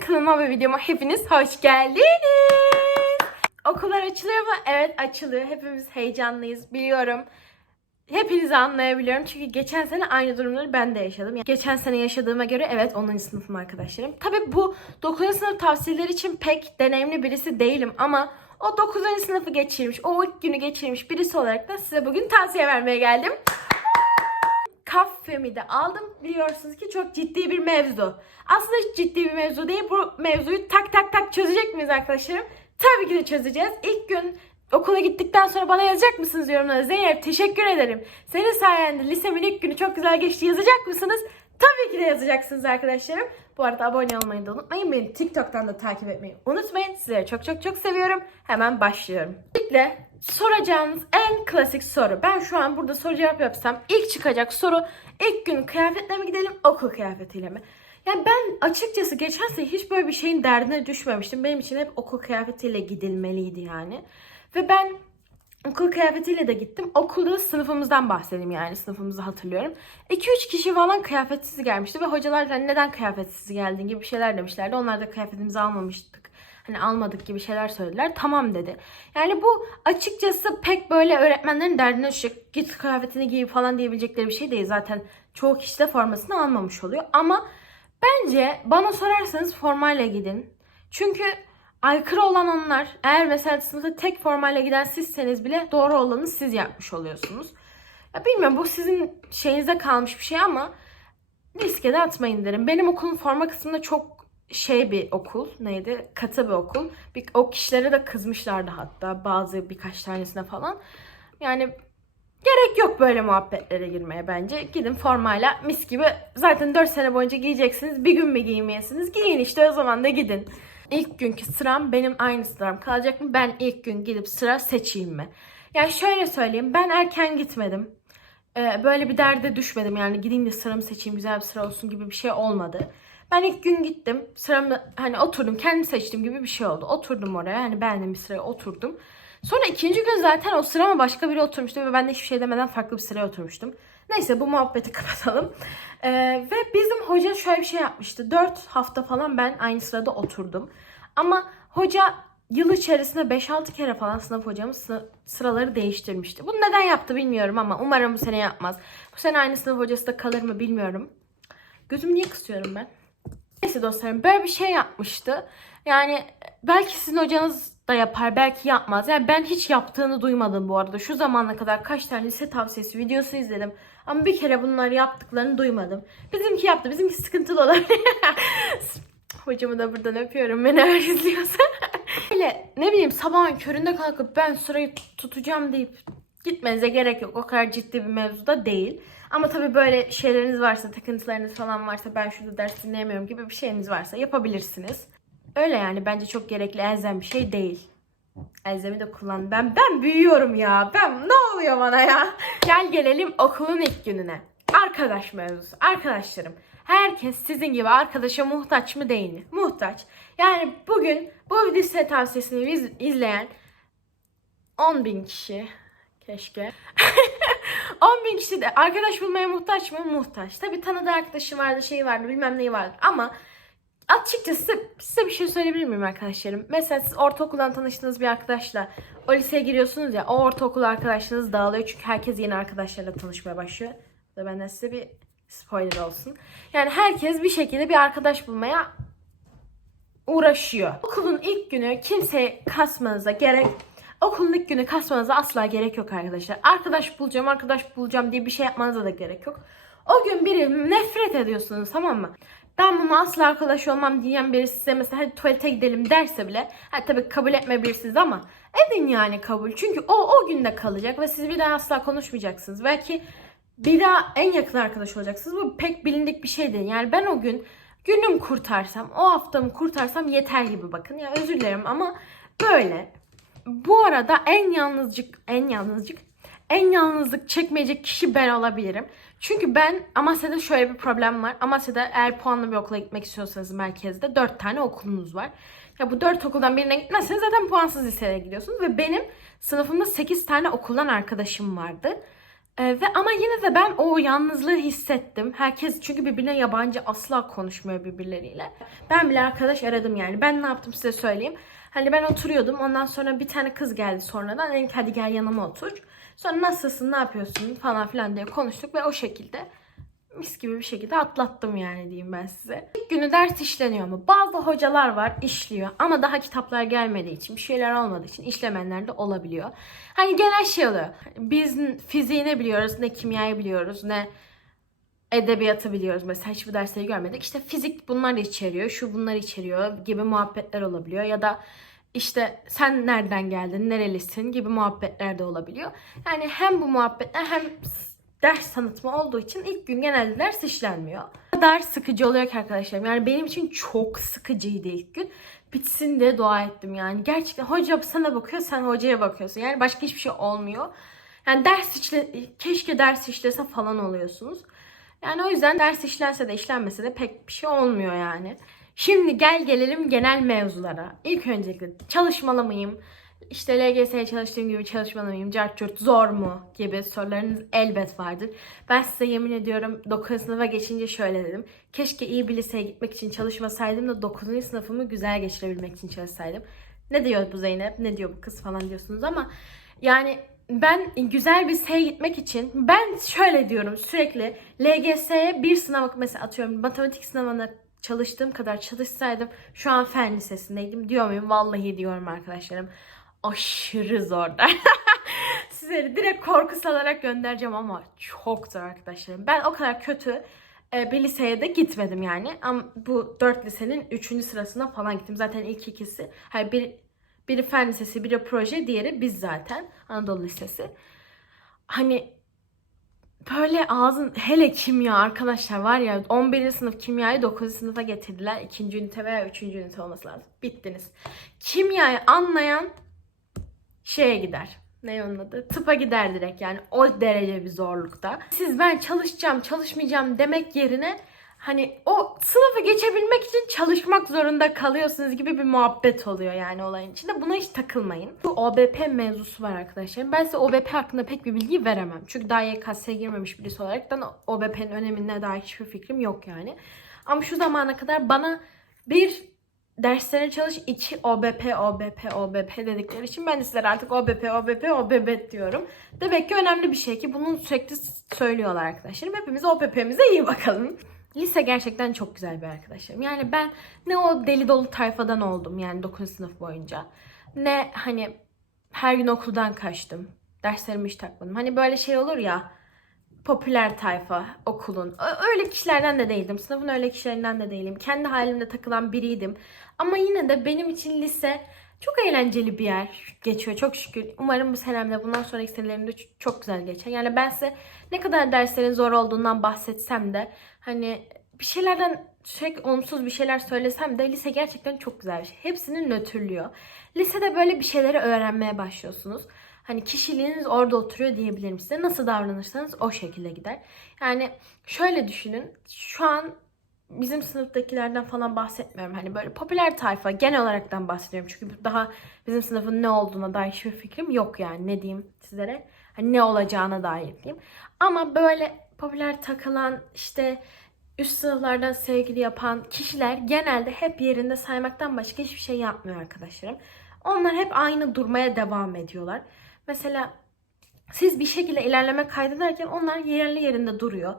Kanalıma ve videoma hepiniz hoş geldiniz. Okullar açılıyor mu? Evet açılıyor. Hepimiz heyecanlıyız biliyorum. Hepinizi anlayabiliyorum çünkü geçen sene aynı durumları ben de yaşadım. Yani geçen sene yaşadığıma göre evet 10. sınıfım arkadaşlarım. Tabii bu 9. sınıf tavsiyeleri için pek deneyimli birisi değilim ama o 9. sınıfı geçirmiş, o ilk günü geçirmiş birisi olarak da size bugün tavsiye vermeye geldim. Kafemi de aldım. Biliyorsunuz ki çok ciddi bir mevzu. Aslında hiç ciddi bir mevzu değil. Bu mevzuyu tak tak tak çözecek miyiz arkadaşlarım? Tabii ki de çözeceğiz. İlk gün okula gittikten sonra bana yazacak mısınız yorumlara? Zeynep teşekkür ederim. Senin sayende lisemin ilk günü çok güzel geçti yazacak mısınız? Tabii ki de yazacaksınız arkadaşlarım. Bu arada abone olmayı da unutmayın. Beni TikTok'tan da takip etmeyi unutmayın. Sizleri çok çok çok seviyorum. Hemen başlıyorum. İlkle soracağınız en klasik soru. Ben şu an burada soru cevap yapsam ilk çıkacak soru ilk gün kıyafetle mi gidelim okul kıyafetiyle mi? Yani ben açıkçası geçen sene hiç böyle bir şeyin derdine düşmemiştim. Benim için hep okul kıyafetiyle gidilmeliydi yani. Ve ben okul kıyafetiyle de gittim. Okulda sınıfımızdan bahsedeyim yani sınıfımızı hatırlıyorum. 2-3 kişi falan kıyafetsiz gelmişti ve hocalar da neden kıyafetsiz geldin gibi şeyler demişlerdi. Onlar da kıyafetimizi almamıştık. Hani almadık gibi şeyler söylediler. Tamam dedi. Yani bu açıkçası pek böyle öğretmenlerin derdine düşecek. Git kıyafetini giy falan diyebilecekleri bir şey değil. Zaten çoğu kişi de formasını almamış oluyor. Ama bence bana sorarsanız formayla gidin. Çünkü aykırı olan onlar. Eğer mesela sınıfta tek formayla giden sizseniz bile doğru olanı siz yapmış oluyorsunuz. Ya bilmiyorum bu sizin şeyinize kalmış bir şey ama riske de atmayın derim. Benim okulun forma kısmında çok şey bir okul neydi katı bir okul. Bir, o kişilere de kızmışlardı hatta bazı birkaç tanesine falan. Yani gerek yok böyle muhabbetlere girmeye bence. Gidin formayla mis gibi zaten 4 sene boyunca giyeceksiniz. Bir gün mü giymeyesiniz? Giyin işte o zaman da gidin. İlk günkü sıram benim aynı sıram kalacak mı? Ben ilk gün gidip sıra seçeyim mi? Yani şöyle söyleyeyim ben erken gitmedim. Ee, böyle bir derde düşmedim yani gideyim de sıramı seçeyim güzel bir sıra olsun gibi bir şey olmadı. Ben ilk gün gittim sıramı hani oturdum kendim seçtiğim gibi bir şey oldu. Oturdum oraya hani beğendiğim bir sıraya oturdum. Sonra ikinci gün zaten o sırama başka biri oturmuştu ve ben de hiçbir şey demeden farklı bir sıraya oturmuştum. Neyse bu muhabbeti kapatalım. Ee, ve bizim hoca şöyle bir şey yapmıştı. 4 hafta falan ben aynı sırada oturdum. Ama hoca yıl içerisinde 5-6 kere falan sınıf hocamız sı- sıraları değiştirmişti. Bunu neden yaptı bilmiyorum ama umarım bu sene yapmaz. Bu sene aynı sınıf hocası da kalır mı bilmiyorum. Gözümü niye kısıyorum ben? Neyse dostlarım böyle bir şey yapmıştı. Yani belki sizin hocanız da yapar belki yapmaz. Yani ben hiç yaptığını duymadım bu arada. Şu zamana kadar kaç tane lise tavsiyesi videosu izledim. Ama bir kere bunları yaptıklarını duymadım. Bizimki yaptı. Bizimki sıkıntılı olabilir. Hocamı da buradan öpüyorum beni eğer izliyorsa. Öyle ne bileyim sabahın köründe kalkıp ben sırayı tutacağım deyip gitmenize gerek yok. O kadar ciddi bir mevzuda değil. Ama tabii böyle şeyleriniz varsa, takıntılarınız falan varsa ben şurada ders dinleyemiyorum gibi bir şeyiniz varsa yapabilirsiniz. Öyle yani bence çok gerekli elzem bir şey değil. Elzemi de kullan. Ben ben büyüyorum ya. Ben ne oluyor bana ya? Gel gelelim okulun ilk gününe. Arkadaş mevzusu. Arkadaşlarım. Herkes sizin gibi arkadaşa muhtaç mı değil mi? Muhtaç. Yani bugün bu lise tavsiyesini iz- izleyen 10 bin kişi keşke 10 bin kişi de arkadaş bulmaya muhtaç mı? Muhtaç. Tabi tanıdığı arkadaşı vardı, şeyi vardı, bilmem neyi vardı. Ama açıkçası size bir şey söyleyebilir miyim arkadaşlarım? Mesela siz ortaokuldan tanıştığınız bir arkadaşla o liseye giriyorsunuz ya, o ortaokul arkadaşlarınız dağılıyor. Çünkü herkes yeni arkadaşlarla tanışmaya başlıyor. Ve benden size bir spoiler olsun. Yani herkes bir şekilde bir arkadaş bulmaya uğraşıyor. Okulun ilk günü kimseye kasmanıza gerek Okulun günü kasmanıza asla gerek yok arkadaşlar. Arkadaş bulacağım, arkadaş bulacağım diye bir şey yapmanıza da gerek yok. O gün biri nefret ediyorsunuz tamam mı? Ben bunu asla arkadaş olmam diyen biri size mesela hadi tuvalete gidelim derse bile ha tabii kabul etmeyebilirsiniz ama edin yani kabul. Çünkü o o günde kalacak ve siz bir daha asla konuşmayacaksınız. Belki bir daha en yakın arkadaş olacaksınız. Bu pek bilindik bir şey değil. Yani ben o gün günüm kurtarsam, o haftamı kurtarsam yeter gibi bakın. Ya özür dilerim ama böyle. Bu arada en yalnızcık, en yalnızcık, en yalnızlık çekmeyecek kişi ben olabilirim. Çünkü ben Amasya'da şöyle bir problem var. Amasya'da eğer puanlı bir okula gitmek istiyorsanız merkezde 4 tane okulunuz var. Ya bu 4 okuldan birine gitmezseniz zaten puansız liseye gidiyorsunuz. Ve benim sınıfımda 8 tane okuldan arkadaşım vardı. Ee, ve ama yine de ben o yalnızlığı hissettim. Herkes çünkü birbirine yabancı asla konuşmuyor birbirleriyle. Ben bile arkadaş aradım yani. Ben ne yaptım size söyleyeyim. Hani ben oturuyordum. Ondan sonra bir tane kız geldi sonradan. Dedi ki hadi gel yanıma otur. Sonra nasılsın, ne yapıyorsun falan filan diye konuştuk ve o şekilde mis gibi bir şekilde atlattım yani diyeyim ben size. İlk günü ders işleniyor mu? Bazı hocalar var işliyor ama daha kitaplar gelmediği için bir şeyler olmadığı için işlemenler de olabiliyor. Hani genel şey oluyor. Biz fiziğini biliyoruz ne kimyayı biliyoruz ne edebiyatı biliyoruz mesela hiçbir dersleri görmedik. İşte fizik bunlar içeriyor, şu bunlar içeriyor gibi muhabbetler olabiliyor ya da işte sen nereden geldin, nerelisin gibi muhabbetler de olabiliyor. Yani hem bu muhabbetler hem ders tanıtımı olduğu için ilk gün genelde ders işlenmiyor. O kadar sıkıcı ki arkadaşlarım. Yani benim için çok sıkıcıydı ilk gün. Bitsin diye dua ettim yani. Gerçekten hoca sana bakıyor, sen hocaya bakıyorsun. Yani başka hiçbir şey olmuyor. Yani ders işle, keşke ders işlese falan oluyorsunuz. Yani o yüzden ders işlense de işlenmese de pek bir şey olmuyor yani. Şimdi gel gelelim genel mevzulara. İlk öncelikle çalışmalı mıyım? İşte LGS'ye çalıştığım gibi çalışmalı mıyım? Cart zor mu? gibi sorularınız elbet vardır. Ben size yemin ediyorum 9. sınıfa geçince şöyle dedim. Keşke iyi bir liseye gitmek için çalışmasaydım da 9. sınıfımı güzel geçirebilmek için çalışsaydım. Ne diyor bu Zeynep? Ne diyor bu kız falan diyorsunuz ama yani ben güzel bir liseye gitmek için ben şöyle diyorum sürekli LGS'ye bir sınava mesela atıyorum matematik sınavına çalıştığım kadar çalışsaydım şu an fen lisesindeydim diyor muyum? Vallahi diyorum arkadaşlarım. Aşırı zor der. Sizleri direkt korku salarak göndereceğim ama çok zor arkadaşlarım. Ben o kadar kötü e, bir liseye de gitmedim yani. Ama bu dört lisenin üçüncü sırasına falan gittim. Zaten ilk ikisi. Hayır bir, biri fen lisesi, biri proje, diğeri biz zaten. Anadolu Lisesi. Hani böyle ağzın hele kimya arkadaşlar var ya 11. sınıf kimyayı 9. sınıfa getirdiler. 2. ünite veya 3. ünite olması lazım. Bittiniz. Kimyayı anlayan şeye gider. Ne onun adı? Tıpa gider direkt yani o derece bir zorlukta. Siz ben çalışacağım, çalışmayacağım demek yerine hani o sınıfı geçebilmek için çalışmak zorunda kalıyorsunuz gibi bir muhabbet oluyor yani olayın içinde. Buna hiç takılmayın. Bu OBP mevzusu var arkadaşlar. Ben size OBP hakkında pek bir bilgi veremem. Çünkü daha YKS'ye girmemiş birisi olarak OBP'nin önemine dair hiçbir fikrim yok yani. Ama şu zamana kadar bana bir derslere çalış 2 OBP OBP OBP dedikleri için ben de sizlere artık OBP OBP OBP diyorum. Demek ki önemli bir şey ki bunu sürekli söylüyorlar arkadaşlarım. Hepimiz OBP'mize iyi bakalım. Lise gerçekten çok güzel bir arkadaşlarım. Yani ben ne o deli dolu tayfadan oldum yani 9. sınıf boyunca. Ne hani her gün okuldan kaçtım. Derslerimi hiç takmadım. Hani böyle şey olur ya popüler tayfa okulun. Öyle kişilerden de değildim. Sınıfın öyle kişilerinden de değilim. Kendi halimde takılan biriydim. Ama yine de benim için lise çok eğlenceli bir yer geçiyor çok şükür. Umarım bu senemde bundan sonraki senelerimde çok güzel geçer. Yani ben size ne kadar derslerin zor olduğundan bahsetsem de hani bir şeylerden sürekli olumsuz bir şeyler söylesem de lise gerçekten çok güzel bir şey. Hepsini nötrlüyor. Lisede böyle bir şeyleri öğrenmeye başlıyorsunuz. Hani kişiliğiniz orada oturuyor diyebilirim size. Nasıl davranırsanız o şekilde gider. Yani şöyle düşünün. Şu an bizim sınıftakilerden falan bahsetmiyorum. Hani böyle popüler tayfa genel olaraktan bahsediyorum. Çünkü daha bizim sınıfın ne olduğuna dair hiçbir fikrim yok yani. Ne diyeyim sizlere? Hani ne olacağına dair diyeyim. Ama böyle popüler takılan işte üst sınıflardan sevgili yapan kişiler genelde hep yerinde saymaktan başka hiçbir şey yapmıyor arkadaşlarım. Onlar hep aynı durmaya devam ediyorlar. Mesela siz bir şekilde ilerleme kaydederken onlar yerli yerinde duruyor.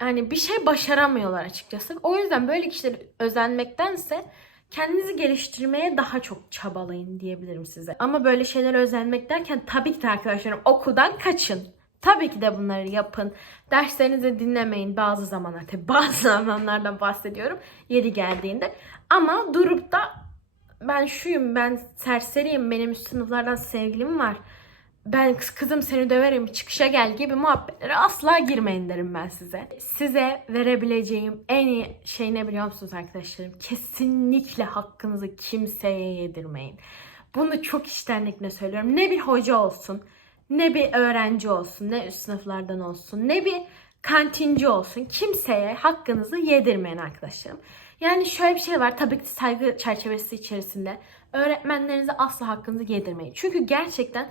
Yani bir şey başaramıyorlar açıkçası. O yüzden böyle kişileri özenmektense kendinizi geliştirmeye daha çok çabalayın diyebilirim size. Ama böyle şeyler özenmek derken tabii ki de arkadaşlarım okuldan kaçın. Tabii ki de bunları yapın. Derslerinizi dinlemeyin bazı zamanlar. Tabii bazı zamanlardan bahsediyorum. Yeri geldiğinde. Ama durup da ben şuyum, ben serseriyim, benim sınıflardan sevgilim var ben kız kızım seni döverim çıkışa gel gibi muhabbetlere asla girmeyin derim ben size. Size verebileceğim en iyi şey ne biliyor musunuz arkadaşlarım? Kesinlikle hakkınızı kimseye yedirmeyin. Bunu çok içtenlikle söylüyorum. Ne bir hoca olsun, ne bir öğrenci olsun, ne üst sınıflardan olsun, ne bir kantinci olsun. Kimseye hakkınızı yedirmeyin arkadaşlarım. Yani şöyle bir şey var tabii ki saygı çerçevesi içerisinde öğretmenlerinize asla hakkınızı yedirmeyin. Çünkü gerçekten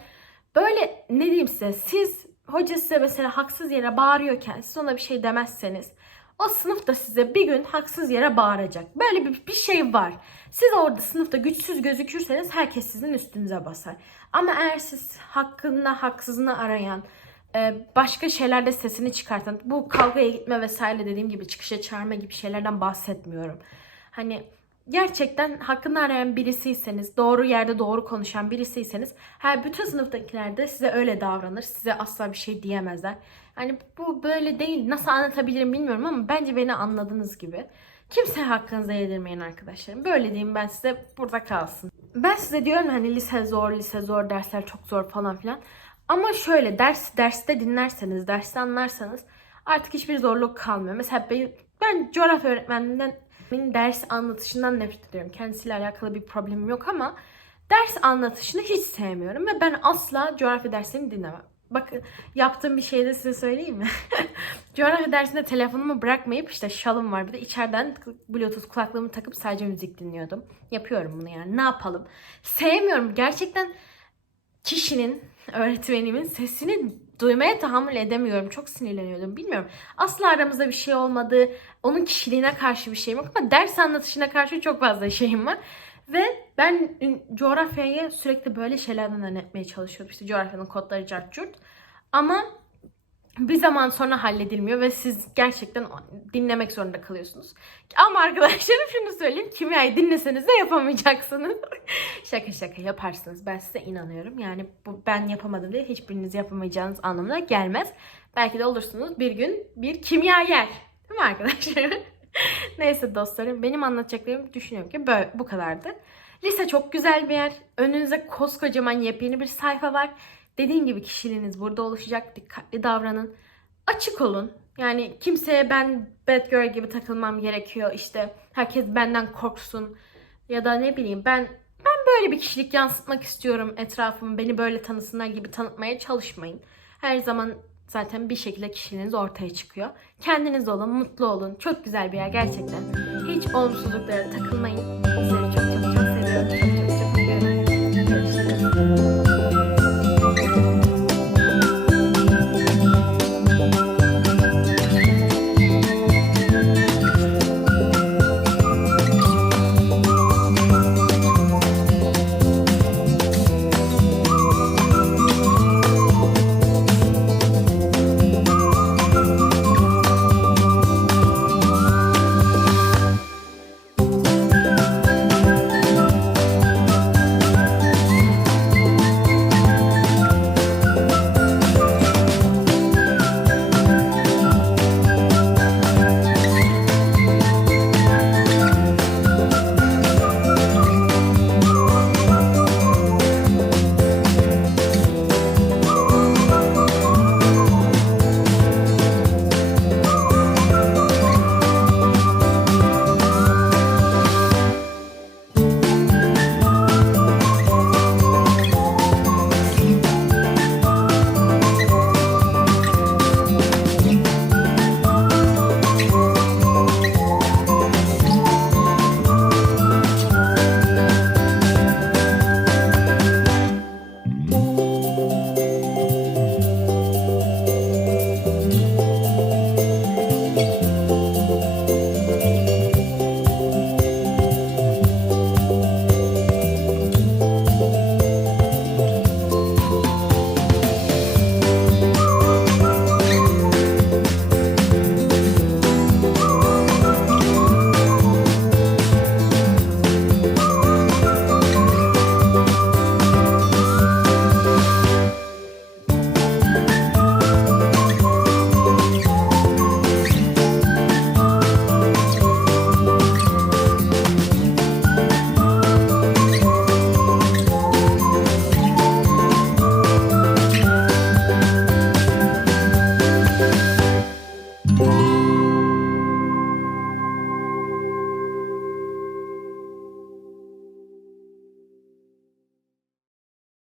Böyle ne diyeyim size siz hoca size mesela haksız yere bağırıyorken siz ona bir şey demezseniz o sınıf da size bir gün haksız yere bağıracak. Böyle bir, bir şey var. Siz orada sınıfta güçsüz gözükürseniz herkes sizin üstünüze basar. Ama eğer siz hakkında haksızını arayan, e, başka şeylerde sesini çıkartan, bu kavgaya gitme vesaire dediğim gibi çıkışa çağırma gibi şeylerden bahsetmiyorum. Hani gerçekten hakkını arayan birisiyseniz, doğru yerde doğru konuşan birisiyseniz her bütün sınıftakiler de size öyle davranır. Size asla bir şey diyemezler. Yani bu böyle değil. Nasıl anlatabilirim bilmiyorum ama bence beni anladığınız gibi. Kimse hakkınıza yedirmeyin arkadaşlarım. Böyle diyeyim ben size burada kalsın. Ben size diyorum hani lise zor, lise zor, dersler çok zor falan filan. Ama şöyle ders derste dinlerseniz, derste anlarsanız artık hiçbir zorluk kalmıyor. Mesela ben coğrafya öğretmeninden benim ders anlatışından nefret ediyorum. Kendisiyle alakalı bir problemim yok ama ders anlatışını hiç sevmiyorum ve ben asla coğrafya dersini dinlemem. Bakın yaptığım bir şey de size söyleyeyim mi? coğrafya dersinde telefonumu bırakmayıp işte şalım var bir de içeriden bluetooth kulaklığımı takıp sadece müzik dinliyordum. Yapıyorum bunu yani ne yapalım. Sevmiyorum gerçekten kişinin, öğretmenimin sesini duymaya tahammül edemiyorum. Çok sinirleniyordum. Bilmiyorum. Asla aramızda bir şey olmadı. Onun kişiliğine karşı bir şeyim yok ama ders anlatışına karşı çok fazla şeyim var. Ve ben coğrafyayı sürekli böyle şeylerden öğretmeye çalışıyordum. İşte coğrafyanın kodları cart. Ama bir zaman sonra halledilmiyor ve siz gerçekten dinlemek zorunda kalıyorsunuz. Ama arkadaşlarım şunu söyleyeyim. Kimyayı dinleseniz de yapamayacaksınız. şaka şaka yaparsınız. Ben size inanıyorum. Yani bu ben yapamadım diye hiçbiriniz yapamayacağınız anlamına gelmez. Belki de olursunuz bir gün bir kimya yer. Değil mi arkadaşlar? Neyse dostlarım benim anlatacaklarım düşünüyorum ki böyle, bu kadardı. Lise çok güzel bir yer. Önünüze koskocaman yepyeni bir sayfa var. Dediğim gibi kişiliğiniz burada oluşacak. Dikkatli davranın. Açık olun. Yani kimseye ben bad girl gibi takılmam gerekiyor. İşte herkes benden korksun. Ya da ne bileyim ben ben böyle bir kişilik yansıtmak istiyorum etrafımı. Beni böyle tanısınlar gibi tanıtmaya çalışmayın. Her zaman zaten bir şekilde kişiliğiniz ortaya çıkıyor. Kendiniz olun, mutlu olun. Çok güzel bir yer gerçekten. Hiç olumsuzluklara takılmayın.